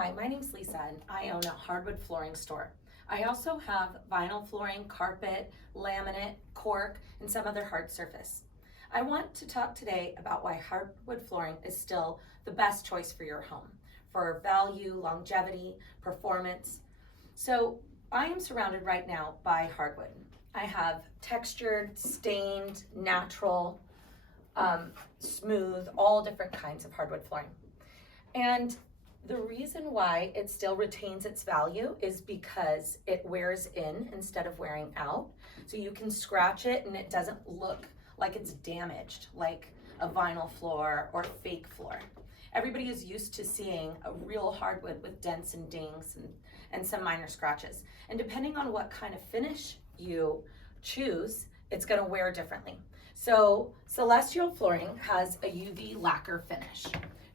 Hi, my name's Lisa and I own a hardwood flooring store. I also have vinyl flooring, carpet, laminate, cork, and some other hard surface. I want to talk today about why hardwood flooring is still the best choice for your home, for value, longevity, performance. So I am surrounded right now by hardwood. I have textured, stained, natural, smooth, all different kinds of hardwood flooring. And the reason why it still retains its value is because it wears in instead of wearing out. So you can scratch it and it doesn't look like it's damaged, like a vinyl floor or fake floor. Everybody is used to seeing a real hardwood with dents and dings and some minor scratches. And depending on what kind of finish you choose, it's gonna wear differently. So Celestial Flooring has a UV lacquer finish.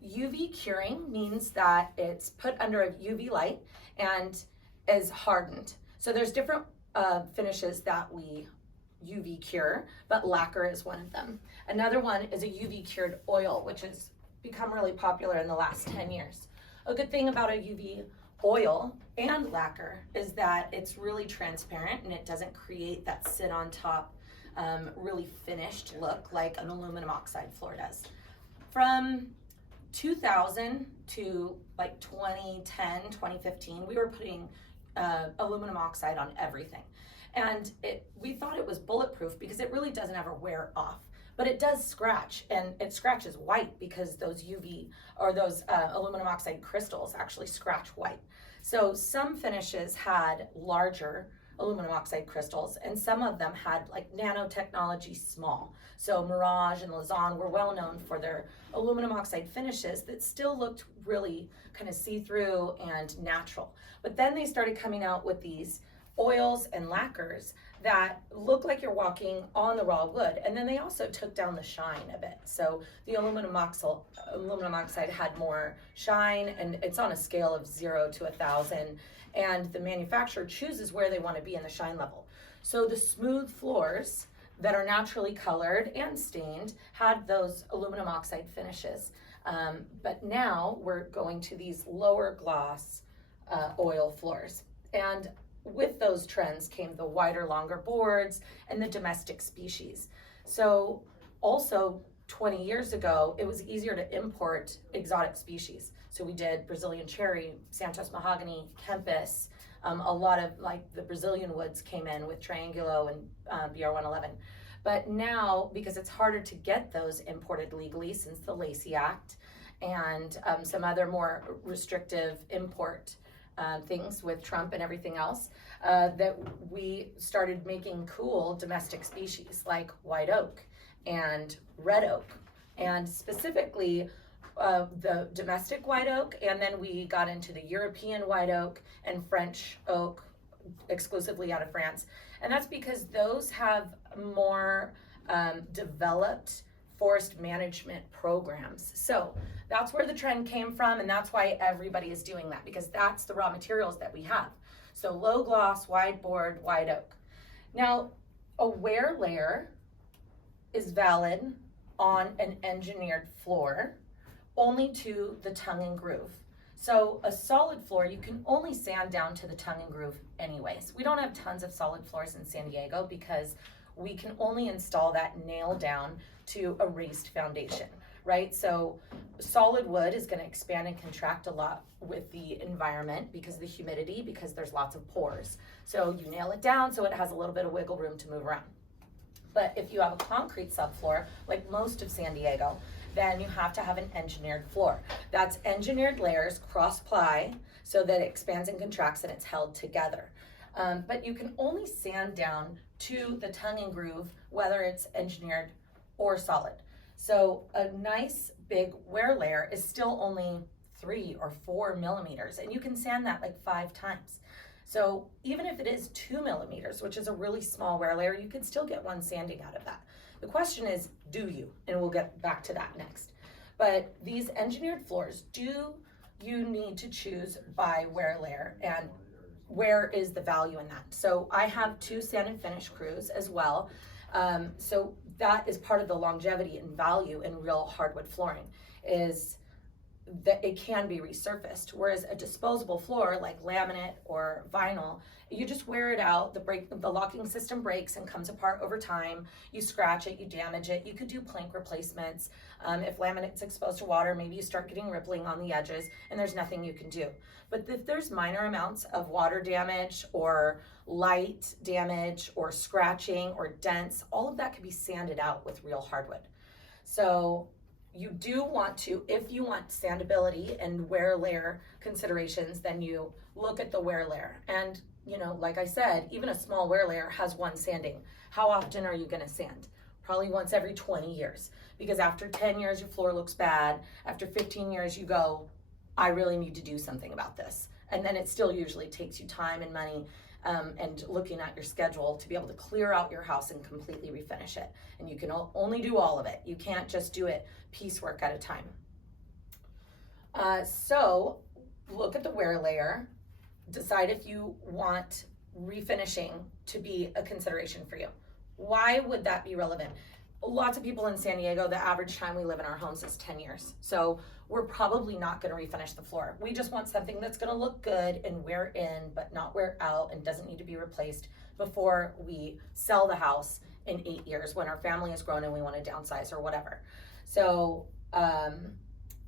UV curing means that it's put under a UV light and is hardened. So there's different finishes that we UV cure, but lacquer is one of them. Another one is a UV cured oil, which has become really popular in the last 10 years. A good thing about a UV oil and lacquer is that it's really transparent and it doesn't create that sit on top, really finished look like an aluminum oxide floor does. From 2000 to like 2010, 2015, we were putting aluminum oxide on everything. And we thought it was bulletproof because it really doesn't ever wear off. But it does scratch, and it scratches white because those UV or those aluminum oxide crystals actually scratch white. So some finishes had larger aluminum oxide crystals, and some of them had like nanotechnology small. So Mirage and Lausanne were well known for their aluminum oxide finishes that still looked really kind of see-through and natural. But then they started coming out with these oils and lacquers that look like you're walking on the raw wood, and then they also took down the shine a bit. So the aluminum oxide had more shine, and it's on a scale of 0 to 1,000, and the manufacturer chooses where they want to be in the shine level. So the smooth floors that are naturally colored and stained had those aluminum oxide finishes, but now we're going to these lower gloss oil floors. And with those trends came the wider, longer boards and the domestic species. So also 20 years ago, it was easier to import exotic species. So we did Brazilian cherry, Santos mahogany, Kempis, a lot of like the Brazilian woods came in with Triangulo and BR111. But now, because it's harder to get those imported legally since the Lacey Act and some other more restrictive import things with Trump and everything else, that we started making cool domestic species like white oak and red oak, and specifically the domestic white oak, and then we got into the European white oak and French oak exclusively out of France. And that's because those have more developed forest management programs. So that's where the trend came from, and that's why everybody is doing that, because that's the raw materials that we have. So low gloss, wide board, white oak. Now, a wear layer is valid on an engineered floor only to the tongue and groove. So a solid floor, you can only sand down to the tongue and groove anyways. We don't have tons of solid floors in San Diego because we can only install that nail down to a raised foundation, right? So solid wood is going to expand and contract a lot with the environment because of the humidity, because there's lots of pores. So you nail it down so it has a little bit of wiggle room to move around. But if you have a concrete subfloor, like most of San Diego, then you have to have an engineered floor. That's engineered layers, cross ply, so that it expands and contracts and it's held together. But you can only sand down to the tongue and groove, whether it's engineered or solid. So a nice big wear layer is still only 3 or 4 millimeters, and you can sand that like 5 times. So even if it is 2 millimeters, which is a really small wear layer, you can still get one sanding out of that. The question is, do you? And we'll get back to that next. But these engineered floors, do you need to choose by wear layer, and where is the value in that? So I have 2 sand and finish crews as well. So that is part of the longevity and value in real hardwood flooring, is that it can be resurfaced. Whereas a disposable floor like laminate or vinyl, you just wear it out, the locking system breaks and comes apart over time. You scratch it, you damage it. You could do plank replacements. If laminate's exposed to water, maybe you start getting rippling on the edges and there's nothing you can do. But if there's minor amounts of water damage or light damage or scratching or dents, all of that can be sanded out with real hardwood. So you do want to, if you want sandability and wear layer considerations, then you look at the wear layer. And you know, like I said, even a small wear layer has one sanding. How often are you gonna sand? Probably once every 20 years, because after 10 years, your floor looks bad. After 15 years, you go, I really need to do something about this. And then it still usually takes you time and money and looking at your schedule to be able to clear out your house and completely refinish it. And you can only do all of it. You can't just do it piecework at a time. So look at the wear layer, decide if you want refinishing to be a consideration for you. Why would that be relevant? Lots of people in San Diego, the average time we live in our homes is 10 years. So we're probably not gonna refinish the floor. We just want something that's gonna look good and wear in, but not wear out and doesn't need to be replaced before we sell the house in 8 years when our family is grown and we wanna downsize or whatever. So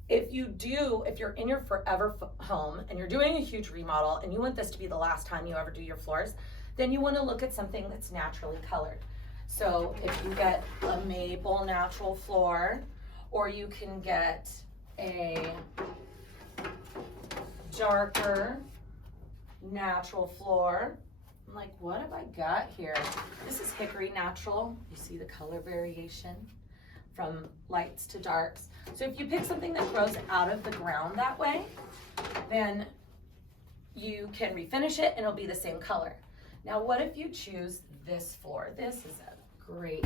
if you're in your forever home and you're doing a huge remodel and you want this to be the last time you ever do your floors, then you wanna look at something that's naturally colored. So if you get a maple natural floor, or you can get a darker natural floor. I'm like, what have I got here? This is hickory natural. You see the color variation from lights to darks. So if you pick something that grows out of the ground that way, then you can refinish it and it'll be the same color. Now, what if you choose this floor? This is a great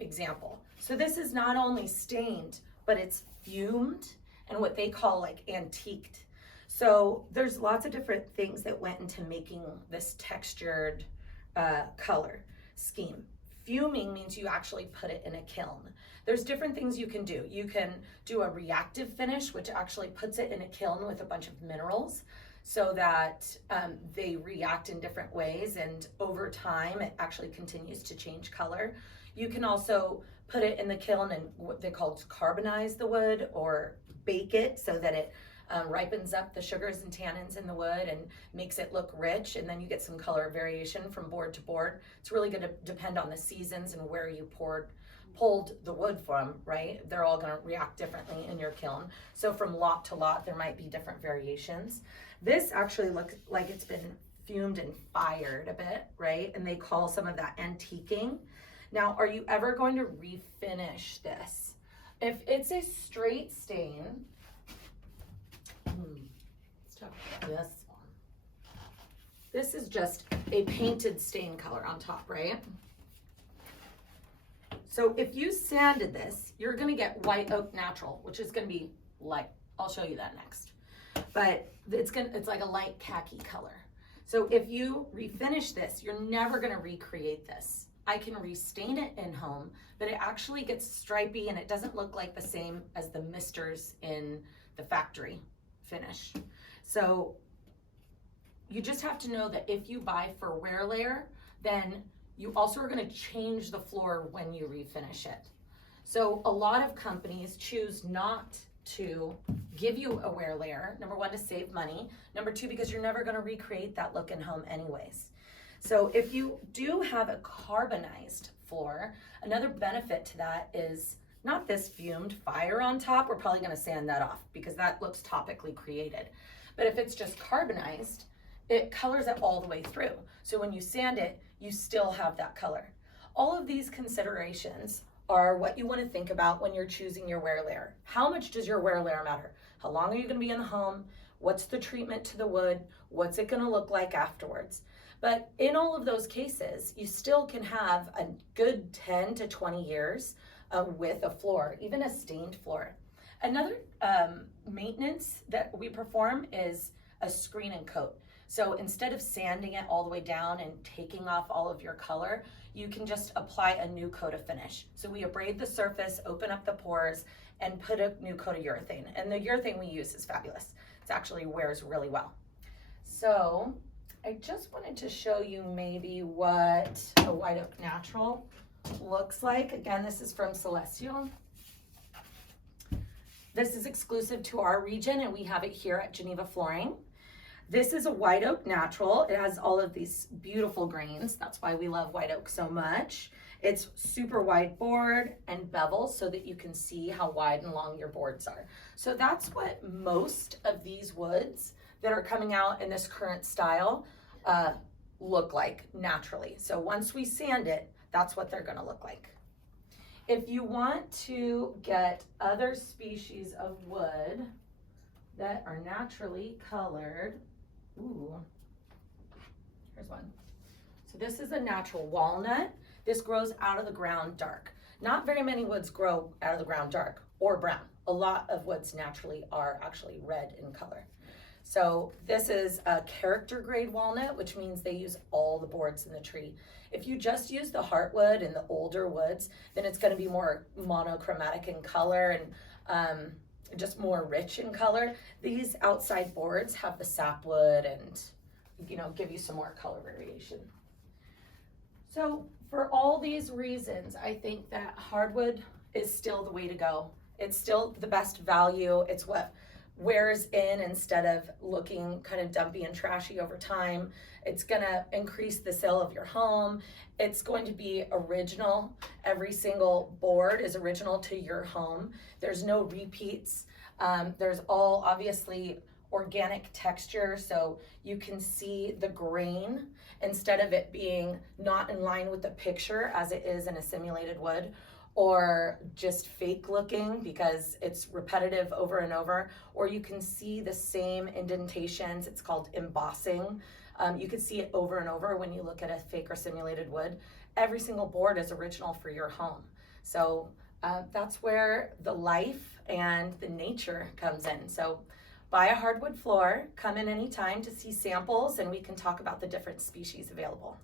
example. So this is not only stained, but it's fumed and what they call like antiqued. So there's lots of different things that went into making this textured color scheme. Fuming means you actually put it in a kiln. There's different things you can do. You can do a reactive finish, which actually puts it in a kiln with a bunch of minerals so that they react in different ways, and over time it actually continues to change color. You can also put it in the kiln and what they call carbonize the wood, or bake it so that it ripens up the sugars and tannins in the wood and makes it look rich, and then you get some color variation from board to board. It's really going to depend on the seasons and where you pulled the wood from, right? They're all going to react differently in your kiln. So from lot to lot, there might be different variations. This actually looks like it's been fumed and fired a bit, right? And they call some of that antiquing. Now, are you ever going to refinish this? If it's a straight stain, let's talk about this one. This is just a painted stain color on top, right? So if you sanded this, you're gonna get white oak natural, which is gonna be light. I'll show you that next. But it's like a light khaki color. So if you refinish this, you're never gonna recreate this. I can restain it in home, but it actually gets stripy and it doesn't look like the same as the misters in the factory finish. So you just have to know that if you buy for wear layer, then you also are going to change the floor when you refinish it. So a lot of companies choose not to give you a wear layer. Number one, to save money. Number two, because you're never going to recreate that look in home anyways. So if you do have a carbonized floor, another benefit to that is not this fumed fire on top. We're probably going to sand that off because that looks topically created. But if it's just carbonized, it colors it all the way through. So when you sand it, you still have that color. All of these considerations are what you want to think about when you're choosing your wear layer. How much does your wear layer matter? How long are you going to be in the home? What's the treatment to the wood? What's it going to look like afterwards? But in all of those cases, you still can have a good 10 to 20 years with a floor, even a stained floor. Another maintenance that we perform is a screen and coat. So instead of sanding it all the way down and taking off all of your color, you can just apply a new coat of finish. So we abrade the surface, open up the pores, and put a new coat of urethane. And the urethane we use is fabulous. It actually wears really well. So I just wanted to show you maybe what a white oak natural looks like. Again, this is from Celestial. This is exclusive to our region, and we have it here at Geneva Flooring. This is a white oak natural. It has all of these beautiful grains. That's why we love white oak so much. It's super wide board and bevels so that you can see how wide and long your boards are. So that's what most of these woods that are coming out in this current style look like naturally. So once we sand it, that's what they're gonna look like. If you want to get other species of wood that are naturally colored, ooh, here's one. So this is a natural walnut. This grows out of the ground dark. Not very many woods grow out of the ground dark or brown. A lot of woods naturally are actually red in color. So this is a character grade walnut, which means they use all the boards in the tree. If you just use the heartwood and the older woods, then it's going to be more monochromatic in color and just more rich in color. These outside boards have the sapwood and, you know, give you some more color variation. So for all these reasons, I think that hardwood is still the way to go. It's still the best value. It's what wears in instead of looking kind of dumpy and trashy over time. It's gonna increase the sale of your home. It's going to be original. Every single board is original to your home. There's no repeats. There's all obviously organic texture, so you can see the grain instead of it being not in line with the picture as it is in a simulated wood, or just fake looking because it's repetitive over and over, or you can see the same indentations. It's called embossing. You can see it over and over when you look at a fake or simulated wood. Every single board is original for your home. So that's where the life and the nature comes in. So buy a hardwood floor, come in anytime to see samples, and we can talk about the different species available.